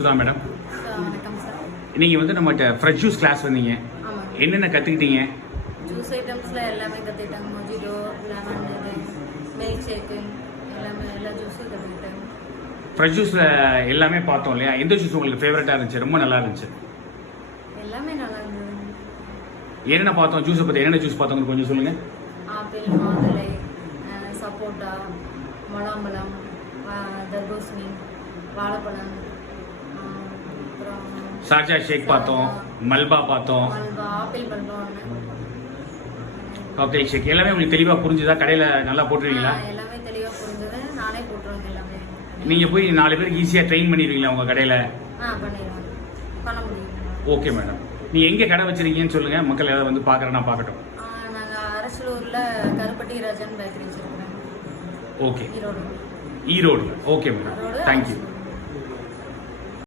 Madam, வணக்கம் sir. நீங்கள் வந்து நம்மகிட்ட ஃப்ரெஷ் ஜூஸ் கிளாஸ் வந்தீங்க. ஆமாம். என்னென்ன கற்றுக்கிட்டீங்க? ஜூஸ் ஐட்டம்ஸில் எல்லாமே கற்றுக்கிட்டாங்க. மொஜிடோ, லெமன், மில்க் ஷேக்கு எல்லா ஜூஸும் கற்றுக்கிட்டாங்க. ஃப்ரெஷ் ஜூஸில் எல்லாமே பார்த்தோம் இல்லையா? எந்த ஜூஸ் உங்களுக்கு ஃபேவரட்டாக இருந்துச்சு, ரொம்ப நல்லா இருந்துச்சு? எல்லாமே நல்லா இருந்தது. என்னென்ன பார்த்தோம்? ஜூஸை பற்றி என்னென்ன ஜூஸ் பார்த்தோம்னு கொஞ்சம் சொல்லுங்கள். ஆப்பிள், மாதுளை, சப்போட்டா, முலாம்பழம், தர்பூசணி, வாழைப்பழம், அப்புறம் சார்ஜா ஷேக் பார்த்தோம், மல்பா பார்த்தோம், மல்பா, ஆப்பிள் மல்பா ஒன்று, காக்டெயில் ஷேக். எல்லாமே உங்களுக்கு தெளிவாக புரிஞ்சுதா? கடையில் நல்லா போட்டுருவீங்களா? எல்லாமே தெளிவாக புரிஞ்சது. நானே போட்டுருவேன் எல்லாமே. நீங்கள் போய் 4 பேருக்கு ஈஸியாக ட்ரெயின் பண்ணிடுவீங்களா உங்கள் கடையில்? பண்ணிடுவேன், பண்ண முடியும். Okay madam. நீங்கள் எங்கே கடை வச்சுருக்கீங்கன்னு சொல்லுங்கள், மக்கள் ஏதாவது வந்து பார்க்குறேன்னா பார்க்கட்டும். நாங்கள் அரசலூரில் கருப்பட்டி ராஜன் பேக்கரி வச்சுருக்கோம். Okay, Erode. Erode. Okay madam, thank you.